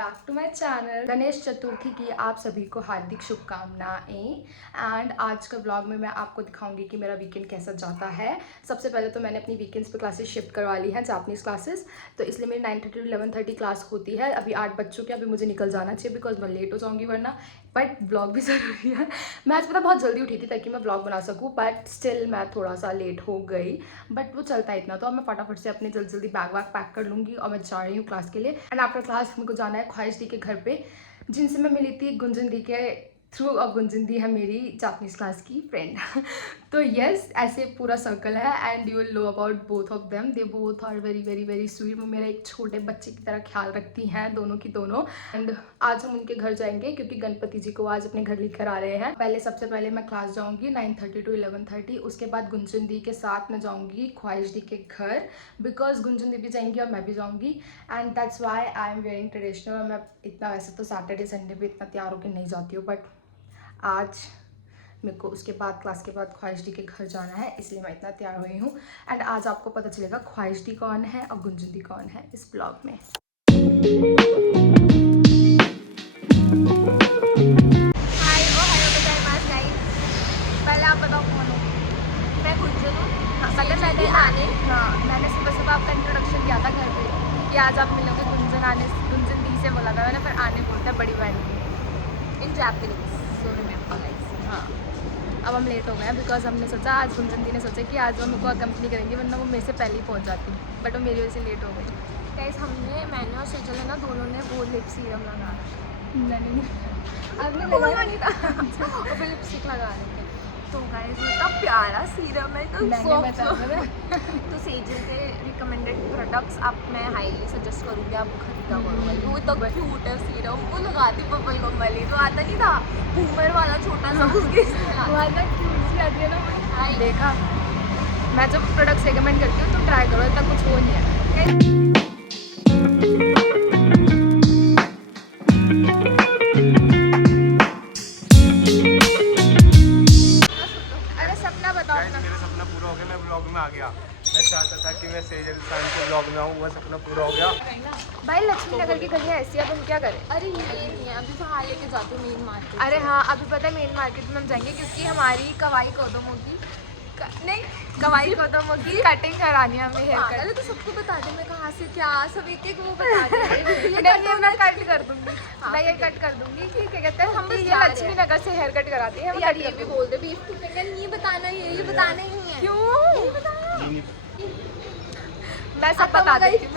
Back to my channel. Ganesh Chaturthi की आप सभी को हार्दिक शुभकामनाएं। एंड आज का ब्लॉग में मैं आपको दिखाऊंगी कि मेरा वीकेंड कैसा जाता है। सबसे पहले तो मैंने अपनी वीकेंड्स पे क्लासेस शिफ्ट करवा ली हैं, जापानीज़ क्लासेस, तो इसलिए मेरी 9:30 to 11:30 क्लास होती है। अभी 8 बज चुके हैं, अभी मुझे निकल जाना चाहिए बिकॉज मैं लेट हो जाऊँगी वरना, बट ब्लॉग भी ज़रूरी है। मैं आज पता बहुत जल्दी उठी थी ताकि मैं ब्लॉग बना सकूँ, बट स्टिल मैं थोड़ा सा लेट हो गई, बट वो चलता है इतना। तो अब मैं फटाफट से अपने जल्दी जल्दी बैग वैग पैक कर लूँगी और मैं जा रही हूँ क्लास के लिए। एंड आफ्टर क्लास मेरे को जाना है ख्वाहिश दी के घर पे, जिनसे मैं मिली थी गुंजन दी के थ्रू। और गुंजन दी है मेरी जापानीज़ क्लास की फ्रेंड। तो यस, ऐसे पूरा सर्कल है and you will know about both of them. They both are very very very sweet. वो मेरा एक छोटे बच्चे की तरह ख्याल रखती हैं, दोनों की दोनों। एंड आज हम उनके घर जाएंगे क्योंकि गणपति जी को आज अपने घर लेकर आ रहे हैं। सबसे पहले मैं क्लास जाऊंगी 9:30 to 11:30। उसके बाद गुंजन दी के साथ मैं जाऊंगी ख्वाहिश दी के घर, बिकॉज गुंजन दी भी जाएंगी और मैं भी जाऊंगी। And that's why I am wearing traditional. और मैं इतना, वैसे तो सैटरडे संडे पे इतना तैयार होकर नहीं जाती हूँ, बट आज मेरे को उसके बाद क्लास के बाद ख्वाहिश दी के घर जाना है, इसलिए मैं इतना तैयार हुई हूँ। एंड आज आपको पता चलेगा ख्वाहिश दी कौन है और गुंजन दी कौन है इस ब्लॉग में। पहले आप बताओ कौन हो? मैं गुंजन हूँ। मैंने सुबह सुबह आपका इंट्रोडक्शन किया था घर पे कि आज आप मिलोगे गुंजन दी से बोला था मैंने, पर आने बोलता है बड़ी बहन इन जापानीज, सो रिमेंबर गाइस। हाँ, अब हम लेट हो गए हैं बिकॉज हमने सोचा, आज गुंजन दी ने सोचा कि आज वो मेरे को अकम्पनी करेंगी, वरना वो मेरे से पहले ही पहुंच जाती, बट वो मेरी वजह से लेट हो गई। गाइस मैंने और सेजल है ना, दोनों ने वो लिप सीरम लगा मैंने आपने लगाया नहीं था और फिर लिपस्टिक लगा रहे थे। तो गाइस इतना प्यारा सीरम है, तो तो सेजल के रिकमेंडेड प्रोडक्ट्स आप मैं हाईली सजेस्ट करूँगी, आप खरीदा करो। वो तो क्यूट है सीरम, वो लगाती बबल गम वाली, तो आता नहीं था बूमर वाला छोटा सा, उसके वाला क्यूट सी आती है ना। देखा, मैं जब प्रोडक्ट्स रिकमेंड करती हूँ तो ट्राई करो, इतना कुछ वो नहीं है। में आ गया। मैं चाहता था कि मैं सेजल खान के ब्लॉग में आऊँ, वो सपना पूरा हो गया। भाई लक्ष्मी नगर की गलियाँ ऐसी, अब हम क्या करें? अरे ये नहीं है, अभी बाहर लेके जाते हो मेन मार्केट। अरे हाँ, अभी पता है मेन मार्केट में हम जाएंगे क्योंकि हमारी कवाई कोदमों की कटिंग करानी है हमें, हेयर कट। तो सबको बता दे मैं कहाँ से क्या, सब एक एक वो बता दे। मैं कट कर दूंगी, मैं ये कट कर दूंगी कि क्या कहते हैं, हम ये लक्ष्मी नगर से हेयर कट कराती है। यार ये भी बोल दे बीफ फिंगर, ये बताना ही है, ये बताना ही है। क्यों? ये बताना। मैं सब बता देती हूँ।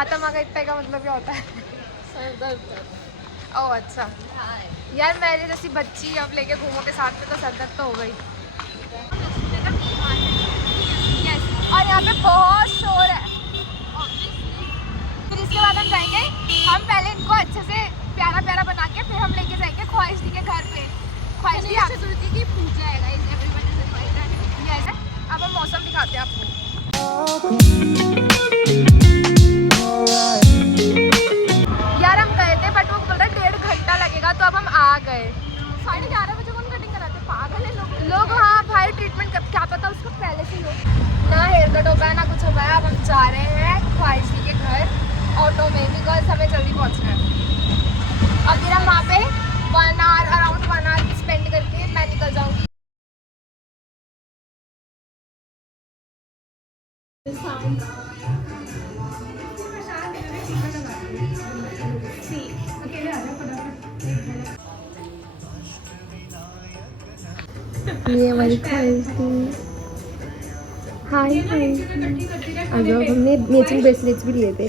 आत्मा का इतना का मतलब क्या होता है? सर दर्द। ओह अच्छा यार, मेरे जैसी बच्ची अब लेके घूमो के साथ में, तो सर दर्द तो हो गई। और यहाँ पे बहुत शोर है। फिर इसके बाद हम जाएंगे, हम पहले इनको अच्छे से प्यारा प्यारा बना के फिर हम लेके जाएंगे ख्वाहिश दी के घर पे। ख्वाहिश दी चतुर्थी की पूजा है guys, everyone is invited. Yes, अब हम मौसम दिखाते हैं आपको। यार हम गए थे बट वो बोल रहा 1.5 घंटा लगेगा, तो अब हम आ गए। 11:30 बजे कौन कटिंग कराते, पागल है लोग। हाँ भाई, ट्रीटमेंट क्या पता उसको पहले से ही हो ना, हेयर कट हो गया ना कुछ हो गया। अब हम जा रहे हैं ख्वाहिश दी के घर ऑटो में, बिकॉज हमें जल्दी पहुंचना है। और फिर हम वहाँ पे अराउंड 1 hour स्पेंड करके मैं निकल जाऊँगी। ये हमारी ख्वाहिश थी। हाय अब हमने मैचिंग ब्रेसलेट्स भी लिए थे।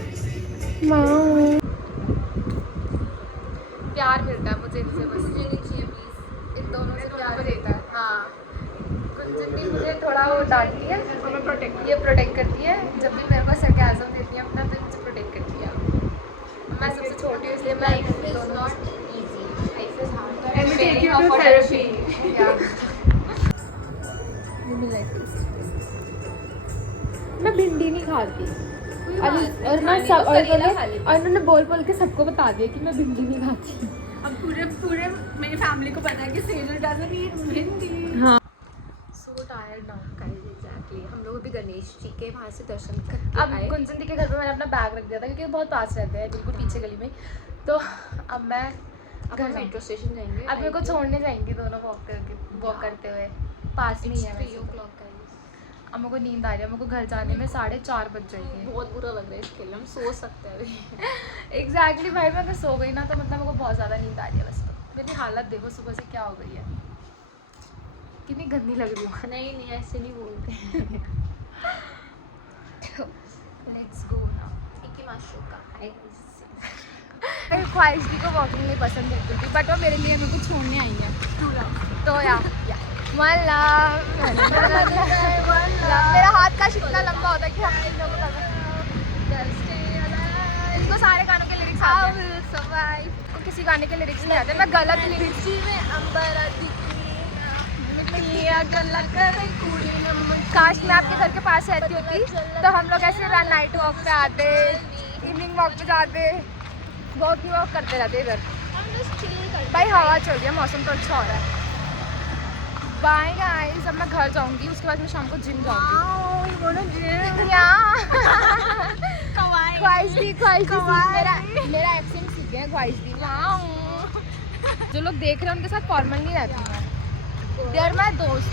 प्यार मिलता है मुझे इनसे, बस लेनी चाहिए प्लीज। इन दोनों से प्यार देता है। हाँ, गुंजन दी मुझे थोड़ा वो डांटती है, ये प्रोटेक्ट करती है। जब भी मेरे को सरकाज़म देती है अपना, तो मुझे प्रोटेक्ट करती है। मैं सबसे छोटी हूँ इसलिए मैं दोनों मैं भिंडी नहीं खाती, और उन्होंने बोल के सबको बता दिया कि मैं भिंडी नहीं खाती। अब पूरे मेरी फैमिली को पता है कि सेजल डजंट ईट भिंडी। हाँ, so tired now guys, exactly exactly हम लोग भी गणेश जी के वहाँ से दर्शन करके अब आए। गुंजन दी के घर पे मैंने अपना बैग रख दिया था क्योंकि वो बहुत पास रहते हैं, बिल्कुल पीछे गली में। तो अब मैं अब घर हम मेट्रो स्टेशन जाएंगे। अब मेरे को छोड़ने जाएंगी दोनों वॉक करते हुए, पास में ही है वैसे तो। अब मेरे को नींद आ रही है, मेरे को घर जाने में 4:30 बज जाएंगे। बहुत बुरा लग रहा है इसके लिए, हम सो सकते हैं अभी। एग्जैक्टली भाई, मैं अगर सो गई ना तो मतलब मेरे को बहुत ज़्यादा नींद आ रही है। बस तो मेरी हालत देखो सुबह से क्या हो गई है, कितनी गंदी लग रही हूँ। नहीं नहीं ऐसे नहीं बोलते। Let's go now. मिकी माशो का हाय ख्वाहिश को वॉकिंग नहीं पसंद बिल्कुल भी, बट वो मेरे लिए मेरे को छोड़ने आई है। तो या मेरा हाथ का इतना लंबा होता है कि हम इन लोगों इसको सारे गानों के लिरिक्स आते हैं, को किसी गाने के लिरिक्स नहीं आते, मैं गलत लिरिक्स। काश मैं आपके घर के पास रहती होती तो हम लोग ऐसे नाइट वॉक पे आते, इवनिंग वॉक पे जाते, वॉकिंग वॉक करते रहते इधर। भाई हवा चल रही है, मौसम तो अच्छा हो रहा है। बाय गाइस, अब मैं घर जाऊंगी, उसके बाद मैं शाम को जिम जाऊंगी। ख्वाहिश मेरा एक्सेंट सीख गया, ख्वाहिश दी। जो लोग देख रहे हैं उनके साथ फॉर्मल नहीं रहती मैं, दे आर माई दोस्त।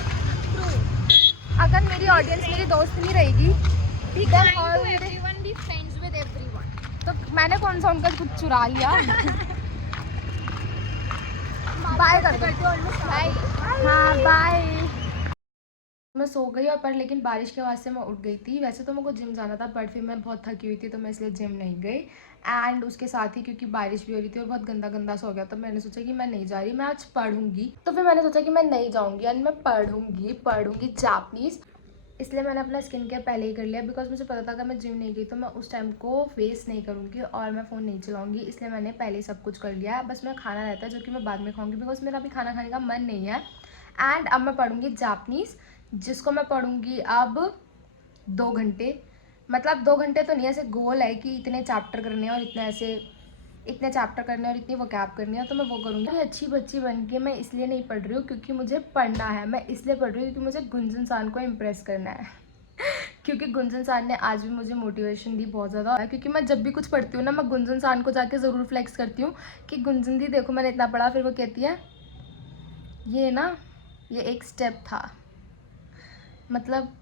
अगर मेरी ऑडियंस मेरी दोस्त नहीं रहेगी तो मैंने कौन सा उनका कुछ चुरा लिया। बाय कर दो। हाँ बाय। मैं सो गई और पर लेकिन बारिश के वजह से मैं उठ गई थी। वैसे तो मेरे को जिम जाना था बट फिर मैं बहुत थकी हुई थी तो मैं इसलिए जिम नहीं गई। एंड उसके साथ ही क्योंकि बारिश भी हो रही थी और बहुत गंदा गंदा सा हो गया तो मैंने सोचा कि मैं नहीं जा रही, मैं आज पढ़ूंगी। तो फिर मैंने सोचा कि मैं नहीं जाऊंगी एंड मैं पढ़ूंगी जापनीज़। इसलिए मैंने अपना स्किन केयर पहले ही कर लिया बिकॉज मुझे पता था अगर मैं जिम नहीं गई तो मैं उस टाइम को वेस्ट नहीं करूँगी और मैं फ़ोन नहीं चलाऊँगी, इसलिए मैंने पहले ही सब कुछ कर लिया है। बस मेरा खाना रहता है जो कि मैं बाद में खाऊँगी बिकॉज मेरा अभी खाना खाने का मन नहीं है। एंड अब मैं पढ़ूँगी जापनीज़, जिसको मैं पढ़ूँगी अब 2 घंटे। मतलब 2 घंटे तो नहीं, ऐसे गोल है कि इतने चैप्टर करने हैं और इतने चैप्टर करने और इतनी वोकैब करनी है तो मैं वो करूँगी। अच्छी बच्ची बन के मैं इसलिए नहीं पढ़ रही हूँ क्योंकि मुझे पढ़ना है, मैं इसलिए पढ़ रही हूँ क्योंकि मुझे गुंजन सान को इम्प्रेस करना है। क्योंकि गुंजन सान ने आज भी मुझे मोटिवेशन दी बहुत ज़्यादा। क्योंकि मैं जब भी कुछ पढ़ती हूँ ना मैं गुंजन सान को जाके ज़रूर फ्लेक्स करती हूँ कि गुंजन दी देखो मैंने इतना पढ़ा। फिर वो कहती है ये एक स्टेप था, मतलब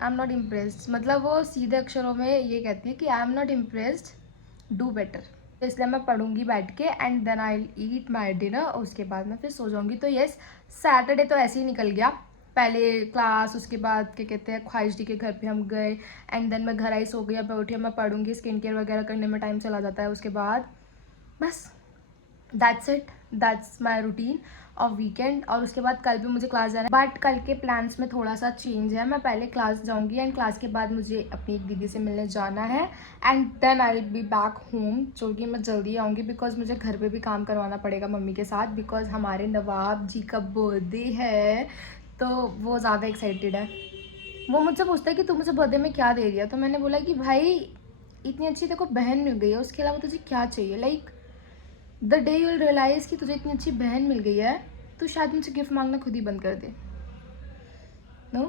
आई एम नॉट इम्प्रेस्ड। मतलब वो सीधे अक्षरों में ये कहती है कि I am not impressed, do better. तो इसलिए मैं पढ़ूंगी बैठ के and then I eat my dinner और उसके बाद मैं फिर सो जाऊंगी। तो यस, सैटरडे तो ऐसे ही निकल गया। पहले क्लास, उसके बाद क्या कहते हैं ख्वाहिश दी के घर पे हम गए एंड देन मैं घर आई, सो गई। अब उठी मैं पढ़ूंगी, स्किन केयर वगैरह करने में टाइम चला जाता है। उसके बाद बस that's it, that's my routine of weekend. और उसके बाद कल भी मुझे क्लास जाना है बट कल के प्लान्स में थोड़ा सा चेंज है। मैं पहले क्लास जाऊंगी एंड क्लास के बाद मुझे अपनी एक दीदी से मिलने जाना है and then I will be back home, जो कि मैं जल्दी आऊँगी बिकॉज मुझे घर पे भी काम करवाना पड़ेगा मम्मी के साथ बिकॉज हमारे नवाब जी का बर्थडे है तो वो ज़्यादा एक्साइटेड है। वो मुझसे पूछता है कि तू मुझे बर्थडे में क्या दे रही है, तो मैंने बोला कि भाई इतनी अच्छी देखो बहन मिल गई है, उसके अलावा तुझे क्या चाहिए। Like the day you will realise कि तुझे इतनी अच्छी बहन मिल गई है तो शायद मुझे गिफ्ट मांगना खुद ही बंद कर दे। नो,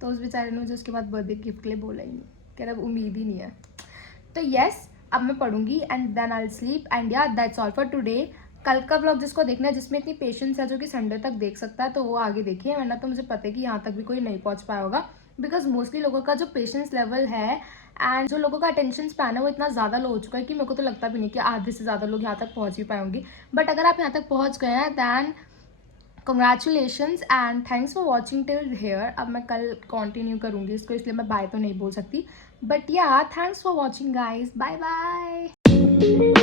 तो उस बेचारे ने मुझे उसके बाद बर्थडे गिफ्ट के लिए बोला ही नहीं, कह रहा अब उम्मीद ही नहीं है। तो यस, अब मैं पढ़ूंगी and then I will sleep and yeah that's all for today. कल का ब्लॉग जिसको देखना है, जिसमें इतनी पेशेंस है जो कि संडे तक देख सकता है तो वो आगे देखिए, वरना तो मुझे पता है कि यहाँ तक भी कोई नहीं पहुँच पाया होगा बिकॉज मोस्टली लोगों का जो पेशेंस लेवल है एंड जो लोगों का अटेंशन स्पैन है वो इतना ज़्यादा लो हो चुका है कि मेरे को तो लगता भी नहीं कि आधे से ज़्यादा लोग यहाँ तक पहुँच ही पाएंगे। बट अगर आप यहाँ तक पहुँच गए हैं then congratulations and thanks for watching till here. अब मैं कल कंटिन्यू करूँगी इसको, इसलिए मैं बाय तो नहीं बोल सकती but yeah thanks for watching guys, bye bye.